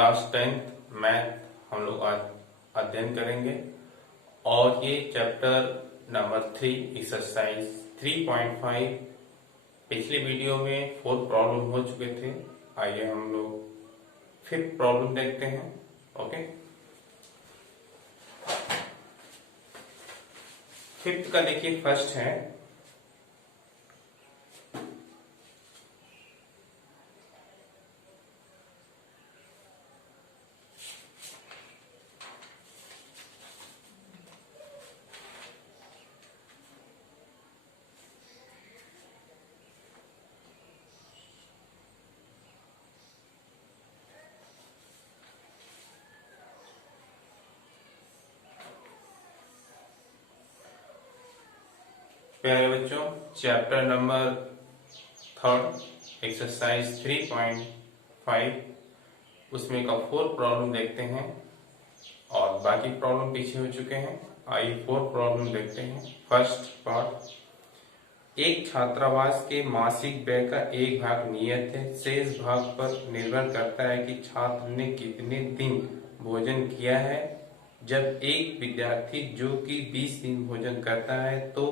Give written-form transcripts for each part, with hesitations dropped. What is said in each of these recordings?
Class 10th math हम लोग आज अध्ययन करेंगे और ये चैप्टर नंबर 3 एक्सरसाइज 3.5 पिछले वीडियो में 4 प्रॉब्लम हो चुके थे। आइए हम लोग 5th प्रॉब्लम देखते हैं। ओके, 5th का देखिए, फर्स्ट है प्यारे बच्चों, चैप्टर नंबर 3 एक्सरसाइज 3.5 उसमें का 4 प्रॉब्लम देखते हैं और बाकी प्रॉब्लम पीछे हो चुके हैं। आइए 4 प्रॉब्लम देखते हैं। फर्स्ट पार्ट, एक छात्रावास के मासिक व्यय का एक भाग नियत है, शेष भाग पर निर्भर करता है कि छात्र ने कितने दिन भोजन किया है। जब एक विद्यार्थी जो कि 20 दिन भोजन करता है तो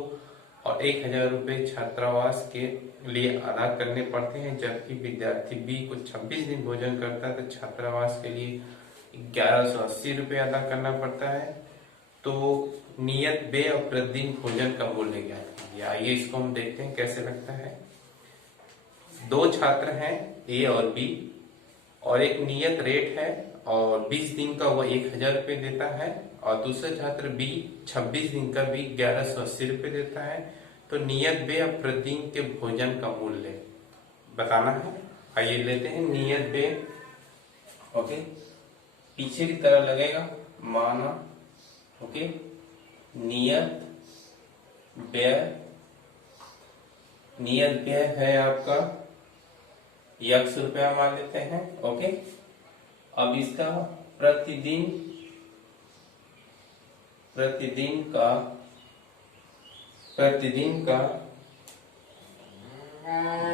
और 1000 रुपये छात्रावास के लिए अदा करने पड़ते हैं, जबकि विद्यार्थी बी को 26 दिन भोजन करता है तो छात्रावास के लिए 1180 रुपये अदा करना पड़ता है। तो नियत व्यय और प्रतिदिन भोजन का मूल्य क्या है। आइए इसको हम देखते हैं कैसे लगता है। 2 छात्र हैं ए और बी और एक नियत रेट है और 20 दिन का वो 1000 रुपये देता है और दूसरा छात्र बी 26 दिन का भी 1180 रुपये देता है। तो नियत व्यय और प्रतिदिन के भोजन का मूल्य बताना है। आइए लेते हैं नियत व्यय। ओके, पीछे की तरह लगेगा माना। ओके, नियत व्यय है आपका x रुपया मान लेते हैं। ओके, अब इसका प्रतिदिन का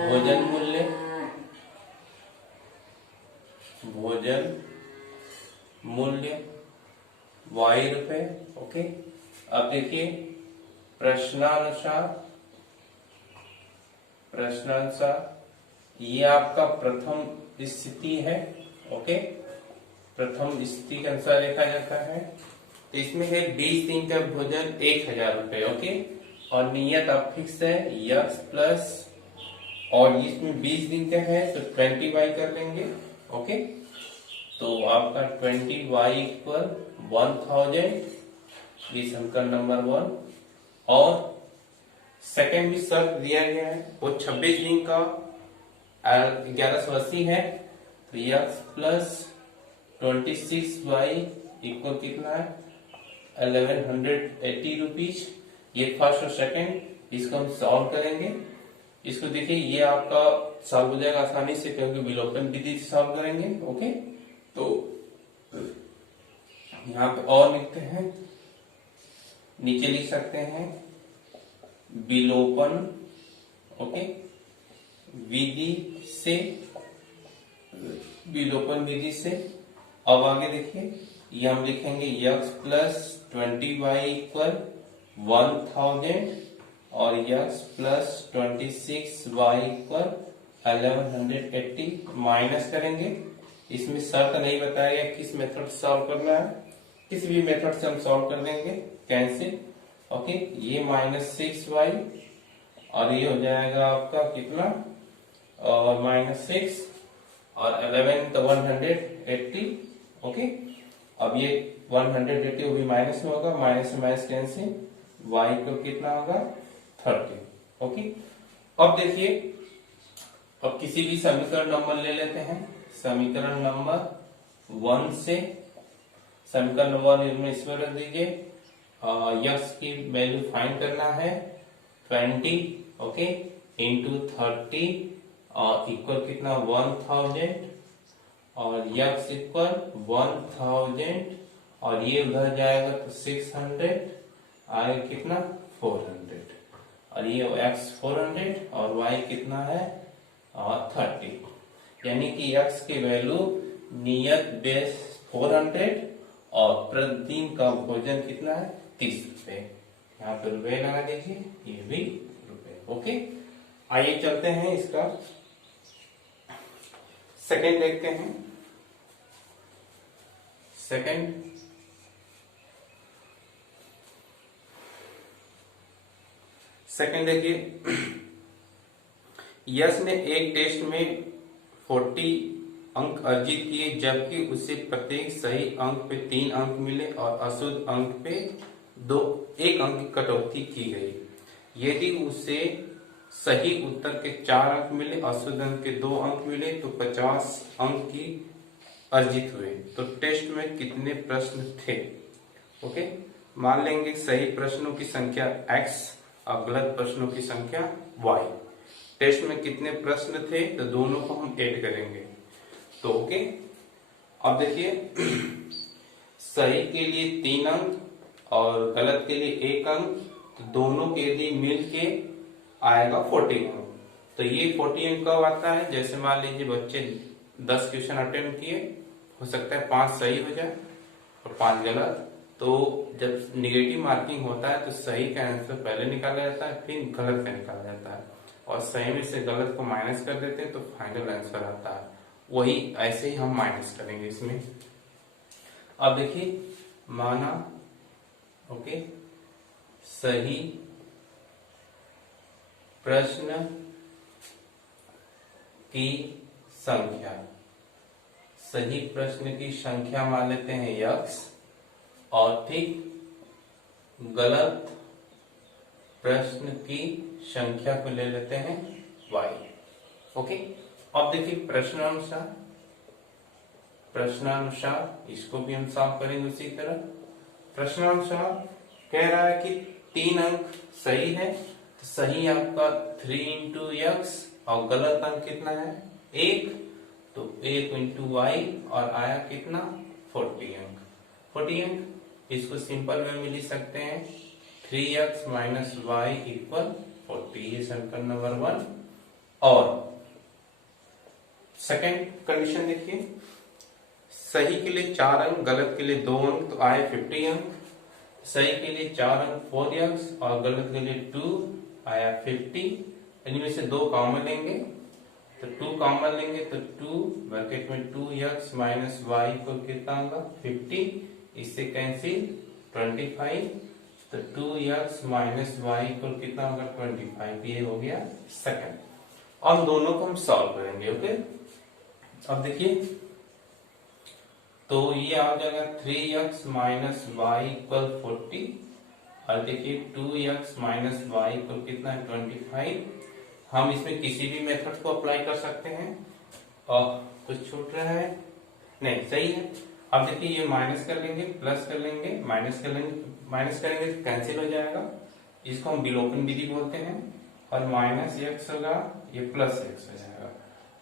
भोजन मूल्य y रुपए। ओके, अब देखिए प्रश्नानुसार ये आपका प्रथम स्थिति है। ओके, प्रथम स्थिति के अनुसार लिखा जाता है। तो इसमें है 20 दिन का भोजन 1000 रुपए। ओके, और नियत अब फिक्स है यक्स प्लस, और इसमें 20 दिन का है तो 20y कर लेंगे। ओके, तो आपका 20y इक्वल 1000, ये समीकरण नंबर 1। और सेकेंड भी शर्त दिया गया है, वो 26 दिन का 1180 है तो यक्स प्लस 26y इक्वल कितना है 1180 रुपीज। ये फर्स्ट और सेकंड, इसको हम सॉल्व करेंगे। इसको देखिए ये आपका सॉल्व हो जाएगा आसानी से क्योंकि विलोपन विधि से सॉल्व करेंगे। ओके, तो यहाँ पे और लिखते हैं, नीचे लिख सकते हैं विलोपन ओके विधि से। अब आगे देखिए, ये हम लिखेंगे x प्लस 20y इक्वल 1000 और x plus 26y equal 1180 minus करेंगे। इसमें शर्त नहीं बताया गया किस मेथड से सॉल्व करना है, किसी भी मेथड से हम सॉल्व कर देंगे कैंसिल। ओके, ये -6y और ये हो जाएगा आपका कितना और -6 और 11 तो 180। ओके, अब ये 180 वो भी माइनस में होगा, माइनस से माइनस कैंसिल, y को कितना होगा 30। ओके, अब देखिए, अब किसी भी समीकरण नंबर ले लेते हैं। समीकरण नंबर 1 से समीकरण नंबर 1 में इसमें रख दीजिए, यक्स की वैल्यू फाइंड करना है 20 ओके इंटू 30 और इक्वल कितना 1000 और यक्स इक्वल 1000 और ये उधर जाएगा तो 600 आएगा कितना 400 और ये x 400 और y कितना है 30। यानी कि x की वैल्यू नियत बेस 400 और प्रतिदिन का भोजन कितना है 30 रुपए। यहाँ पे रुपए लगा दीजिए, ये भी रुपए। ओके, आइए चलते हैं इसका सेकंड देखते हैं। सेकंड देखिए, यश ने एक टेस्ट में 40 अंक अर्जित किए, जबकि उसे प्रत्येक सही अंक पे 3 अंक मिले और अशुद्ध अंक पे 1 अंक की कटौती की गई। यदि उसे सही उत्तर के 4 अंक मिले, अशुद्ध अंक के 2 अंक मिले, तो 50 अंक की अर्जित हुए। तो टेस्ट में कितने प्रश्न थे? ओके, मान लेंगे सही प्रश्नों की संख्या x और गलत प्रश्नों की संख्या y। टेस्ट में कितने प्रश्न थे, तो दोनों को हम ऐड करेंगे। तो ओके, अब देखिए सही के लिए 3 अंक और गलत के लिए 1 अंक, तो दोनों के यदि मिल के आएगा 40 अंक। तो ये 40 अंक कब आता है? जैसे मान लीजिए बच्चे 10 क्वेश्चन अटेम्प्ट किए, हो सकता है 5 सही हो जाए और 5 गलत। तो जब निगेटिव मार्किंग होता है तो सही का आंसर पहले निकाला जाता है, फिर गलत का निकाला जाता है, और सही में से गलत को माइनस कर देते हैं तो फाइनल आंसर आता है। वही ऐसे ही हम माइनस करेंगे इसमें। अब देखिए, माना ओके, सही प्रश्न की संख्या, सही प्रश्न की संख्या मान लेते हैं x, और ठीक गलत प्रश्न की संख्या को ले लेते हैं y। ओके, अब देखिए प्रश्नानुसार इसको भी हम सॉल्व करेंगे उसी तरह। प्रश्नानुसार कह रहा है कि 3 अंक सही है, तो सही आपका 3 into x और गलत अंक कितना है 1, तो 1 into y और आया कितना 40 अंक। 40 अंक इसको सिंपल वे में लिख सकते हैं 3x minus y equal 40। ये समीकरण नंबर 1। और सेकंड कंडीशन देखिए, सही के लिए 4 अंक, गलत के लिए 2 अंक, तो आए 50 अंक। सही के लिए 4 अंक 4x और गलत के लिए 2 आया 50। इनमें से 2 कॉमन लेंगे, तो 2 कॉमन लेंगे तो 2 ब्रैकेट में 2x माइनस y को कितना होगा 50, इससे कैंसिल 25, तो 2x माइनस y को कितना होगा 25। ये हो गया सेकंड। अब दोनों को हम सॉल्व करेंगे। ओके, अब देखिए, तो ये आ जाएगा 3x माइनस वाई इक्वल 40, और देखिए 2x माइनस वाई इक्वल कितना है 25। हम इसमें किसी भी मेथड को अप्लाई कर सकते हैं। और कुछ छूट रहा है नहीं, सही है। अब देखिए ये माइनस कर लेंगे, प्लस कर लेंगे, माइनस कर लेंगे, माइनस करेंगे तो कैंसिल हो जाएगा। इसको हम विलोपन विधि बोलते हैं। और माइनस x होगा, ये प्लस x हो जाएगा,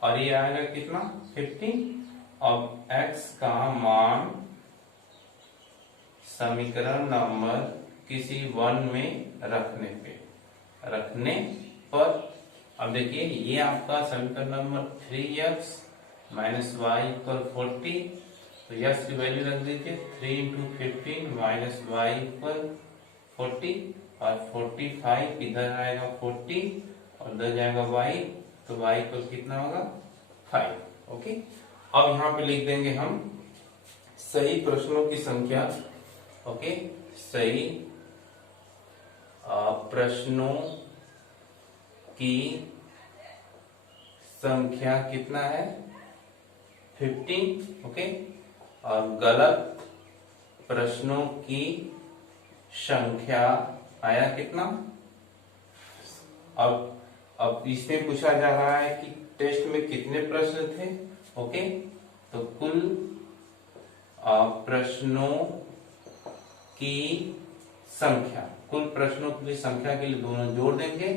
और ये आएगा कितना 50। अब x का मान समीकरण नंबर किसी 1 में रखने पर अब देखिए ये आपका समीकरण number 3x minus Y equal 40, तो x की वैल्यू रख दीजिए 3 into 15 माइनस वाई इक्वल 40, और 45 इधर आएगा 40 और इधर जाएगा y, तो y इक्वल कितना होगा 5। ओके, अब यहाँ पे लिख देंगे हम सही प्रश्नों की संख्या। ओके, सही प्रश्नों की संख्या कितना है 15। ओके, और गलत प्रश्नों की संख्या आया कितना। अब इसमें पूछा जा रहा है कि टेस्ट में कितने प्रश्न थे। ओके, तो कुल प्रश्नों की संख्या, कुल प्रश्नों की संख्या के लिए दोनों जोड़ देंगे,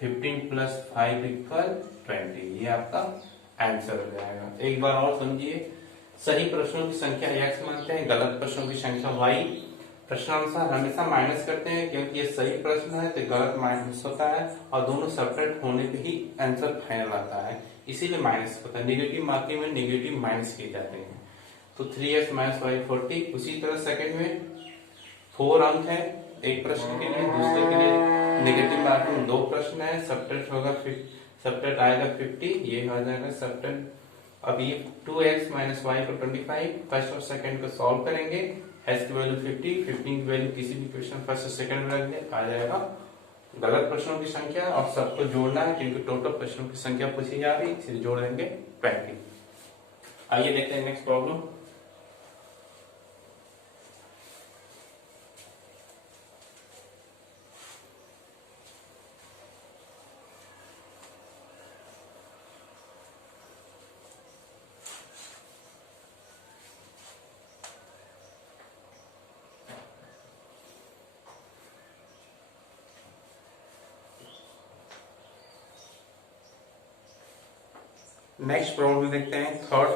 15 + 5 = 20। ये आपका आंसर हो जाएगा। एक बार और समझिए, सही प्रश्नों की संख्या x मानते हैं, गलत प्रश्नों की संख्या y। प्रश्नानुसार हमेशा माइनस करते हैं क्योंकि ये सही प्रश्न है तो गलत माइनस होता है, और दोनों सेपरेट होने पे ही आंसर फाइनल आता है। इसीलिए माइनस होता है। नेगेटिव मार्किंग में नेगेटिव माइनस किए जाते हैं। तो 3x माइनस वाई 40। उसी तरह सेकंड में 4 अंक है एक प्रश्न के लिए, दूसरे के लिए नेगेटिव मार्किंग 2 प्रश्न है। सब्ट्रैक्ट होगा, सब्ट्रैक्ट आएगा 50, ये हो जाएगा सब्ट्रैक्ट। अब ये 2x माइनस वाई को 25 फर्स्ट और सेकंड को सॉल्व करेंगे। h की वैल्यू 50, 15 की वैल्यू किसी भी क्वेश्चन फर्स्ट और सेकंड में रख दे, आ जाएगा गलत प्रश्नों की संख्या। और सबको जोड़ना है क्योंकि टोटल प्रश्नों की संख्या पूछी जा रही है, इसलिए जोड़ देंगे 20। आइए देखते हैं नेक्स्ट प्रॉब्लम। नेक्स्ट प्रॉब्लम देखते हैं थर्ड।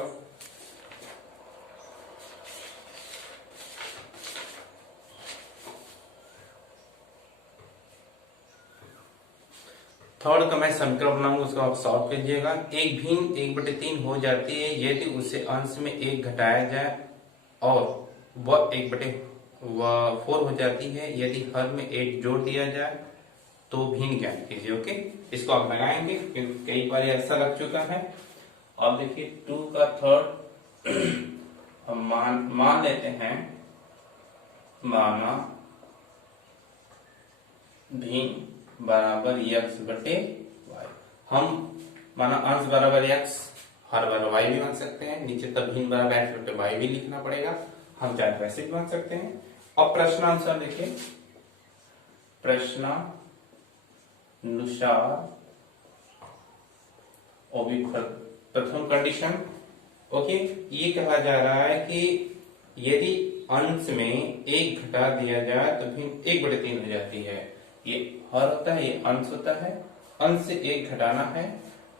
थर्ड का मैं समीकरण बनाऊंगा, उसको आप सॉल्व कीजिएगा। एक भिन्न 1/3 हो जाती है यदि उसे अंश में 1 घटाया जाए, और वह 1/4 हो जाती है यदि हर में 1 जोड़ दिया जाए, तो भिन्न ज्ञात कीजिए। ओके, इसको आप लगाएंगे क्योंकि कई बार ऐसा लग चुका है। अब देखिए 2 का थर्ड हम मान लेते हैं, माना भिन्न बराबर x बटे y। हम माना अंश बराबर x, हर बराबर y भी मान सकते हैं, नीचे तब भिन्न बराबर x बटे y भी लिखना पड़ेगा, हम चाहे वैसे भी मान सकते हैं। अब प्रश्नानुसार देखिए, प्रश्नानुसार और भी प्रथम कंडीशन। ओके, ये कहा जा रहा है कि यदि अंश में 1 घटा दिया जाए तो भिन्न 1/3 हो जाती है। ये हर होता है, ये अंश होता है, अंश से 1 घटाना है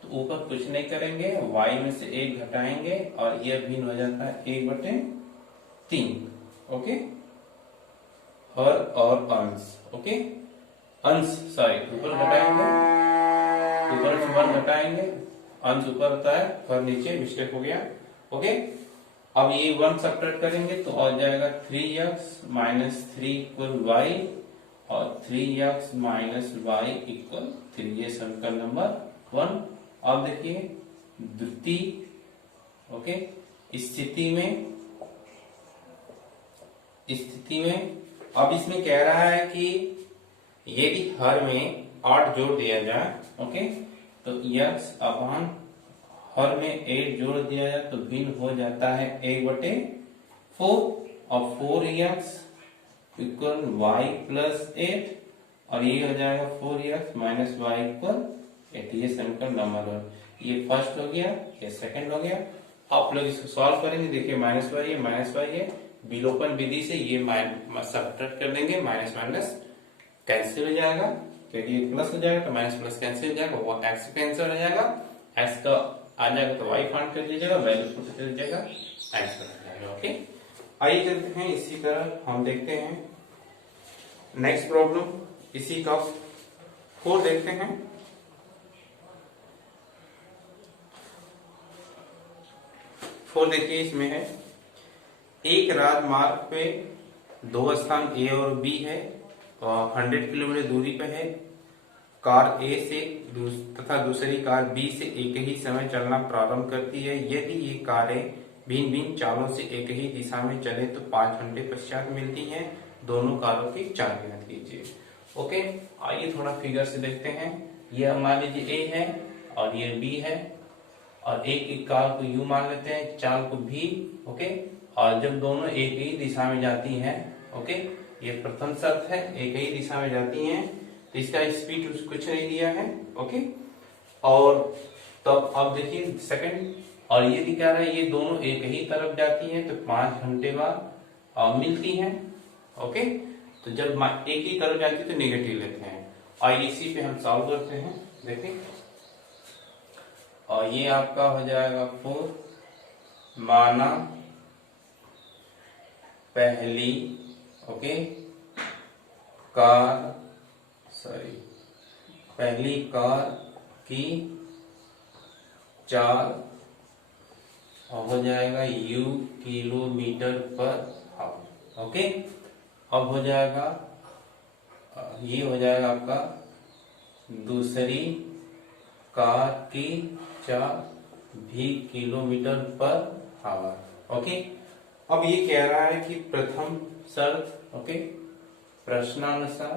तो ऊपर कुछ नहीं करेंगे, y में से 1 घटाएंगे और ये भिन्न हो जाता है 1/3। ओके, हर और अंश। ओके, अंश सॉरी ऊपर घटाएंगे, ऊपर से 1 घटाएंगे, अंश ऊपर होता है और नीचे मिस्टेक हो गया। ओके, अब ये 1 सब्ट्रैक्ट करेंगे तो आ जाएगा 3x माइनस 3 इक्वल y, और 3x माइनस y इक्वल 3। ये समीकरण नंबर 1। अब देखिए द्वितीय ओके स्थिति में अब इसमें कह रहा है कि यदि हर में 8 जोड़ दिया जाए, ओके, तो x अपान हर में 8 जोड़ दिया जाए तो भिन्न हो जाता है 1/4, और 4x इक्वल y प्लस 8, और ये हो जाएगा 4x माइनस y इक्वल 8। ये समीकरण नंबर 1। ये फर्स्ट हो गया, ये सेकंड हो गया। आप लोग इसको सॉल्व करेंगे, देखिए माइनस y है, विलोपन विधि से ये सब्ट्रैक्ट कर देंगे, माइनस माइनस कैंसिल हो जाएगा, क्योंकि ये प्लस हो जाएगा तो माइनस प्लस कैंसिल हो जाएगा, वो x कैंसिल हो जाएगा, x का आ जाएगा तो y फाइंड कर लीजिएगा, वैल्यू पुट कर लीजिएगा, आंसर आ जाएगा। ओके, आइए चलते हैं, इसी तरह हम देखते हैं नेक्स्ट प्रॉब्लम, इसी का 4 देखते हैं। देखिए इसमें है, एक राजमार्ग पे 2 स्थान A और B है और 100 किलोमीटर दूरी पे है। कार A से तथा दूसरी कार B से एक ही समय चलना प्रारंभ करती है। यदि ये कारें भिन्न भिन्न चालों से एक ही दिशा में चले तो 5 घंटे पश्चात मिलती हैं। दोनों कारों की चाल ज्ञात कीजिए। ओके, आइए थोड़ा फिगर से देखते हैं। ये मान लीजिए A है और ये B है, और एक कार को U मान लेते हैं, चाल को V। ओके, और जब दोनों एक ही दिशा में जाती हैं, ओके, ये प्रथम शर्त है, एक ही दिशा में जाती हैं, तो इसका स्पीड कुछ नहीं दिया है। ओके, और तब अब देखिए सेकंड, और ये दिखा रहा है ये दोनों एक ही तरफ जाती हैं तो 5 घंटे बाद मिलती हैं। ओके, तो जब एक ही तरफ जाती है तो नेगेटिव लेते हैं, और इसी पे हम सॉल्व करते हैं। देखिए, और ये आपका हो जाएगा 4, माना पहली पहली कार की चाल और हो जाएगा u kilometre per hour. Okay, अब हो जाएगा ये हो जाएगा आपका दूसरी कार की चाल भी किलोमीटर पर आवर। ओके, अब ये कह रहा है कि प्रथम शर्त, ओके, प्रश्नानुसार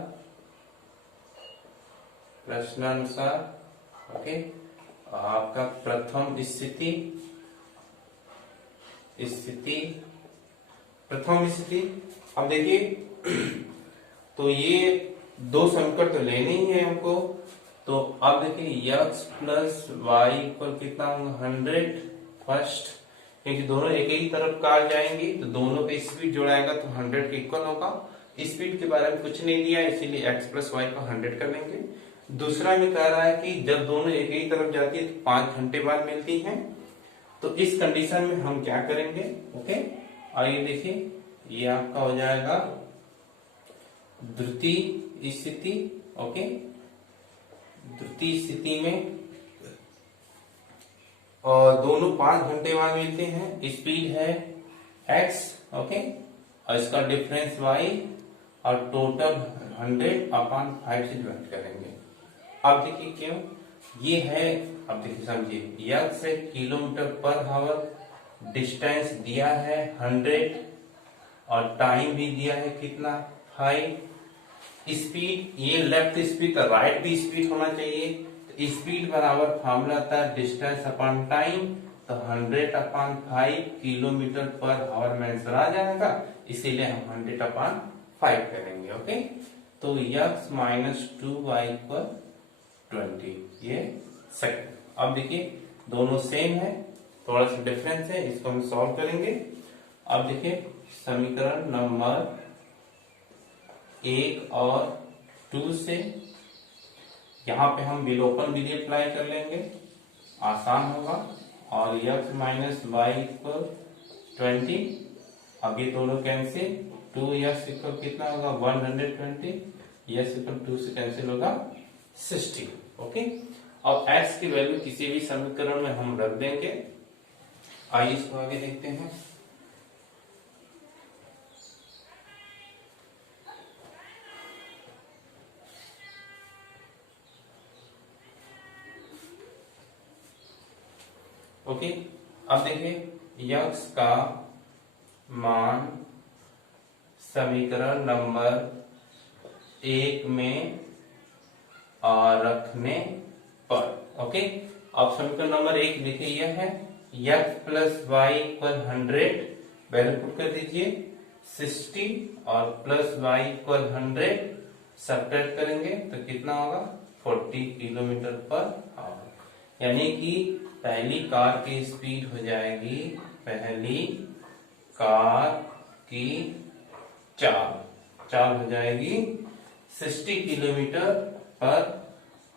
ओके, आपका प्रथम स्थिति अब देखिए तो ये दो समीकरण तो लेने ही है हमको। तो अब देखिए x प्लस वाई इक्वल कितना होगा 100 फर्स्ट, क्योंकि दोनों एक ही तरफ कार जाएंगी तो दोनों का स्पीड जोड़ाएगा तो 100 के इक्वल होगा। स्पीड के बारे में कुछ नहीं दिया इसीलिए x प्लस वाई को 100 कर लेंगे। दूसरा में कह रहा है कि जब दोनों एक ही तरफ जाती है तो 5 घंटे बाद मिलती हैं। तो इस कंडीशन में हम क्या करेंगे, ओके, आइए देखिए ये आपका हो जाएगा द्वितीय स्थिति। ओके, द्वितीय स्थिति में और दोनों 5 घंटे बाद मिलते हैं। स्पीड है x, ओके, और इसका डिफरेंस y और टोटल 100/5 से डिवाइड करेंगे। अब देखिए क्यों ये है, अब देखिए समझिए x है किलोमीटर पर आवर, डिस्टेंस दिया है 100 और टाइम भी दिया है कितना 5। स्पीड ये लेफ्ट स्पीड तो राइट भी स्पीड होना चाहिए। तो स्पीड बराबर फॉर्मूला था डिस्टेंस अपॉन टाइम, तो 100/5 किलोमीटर पर आवर में आंसर आ जाएगा, इसीलिए हम 100/5 करेंगे। ओके, तो x माइनस 2y पर 20 ये सेकंड। अब देखिए दोनों सेम है, थोड़ा सा डिफरेंस है, इसको हम सॉल्व करेंगे। अब देखिए समीकरण नंबर 1 और 2 से यहाँ पे हम विलोपन विधि अप्लाई कर लेंगे, आसान होगा। और x माइनस वाई इक्वल 20, अब ये दोनों कैंसिल, 2x इक्वल कितना होगा 120, x इक्वल 2 से कैंसिल होगा 60। ओके, अब x की वैल्यू किसी भी समीकरण में हम रख देंगे। आइए इसको आगे देखते हैं। ओके, अब देखिए x का मान समीकरण नंबर 1 में रखने पर, ओके, अब समीकरण नंबर 1 देखिए यह है x plus y equal 100, value put कर दीजिए 60 और प्लस वाई इक्वल 100 सब्ट्रैक्ट करेंगे तो कितना होगा 40 किलोमीटर पर आवर। यानी कि पहली कार की स्पीड हो जाएगी, पहली कार की चाल हो जाएगी 60 किलोमीटर पर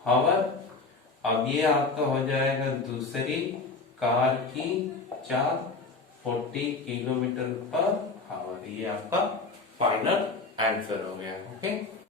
आवर। अब ये आपका हो जाएगा दूसरी कार की चाल 40 किलोमीटर पर आवर। ये आपका फाइनल आंसर हो गया। ओके।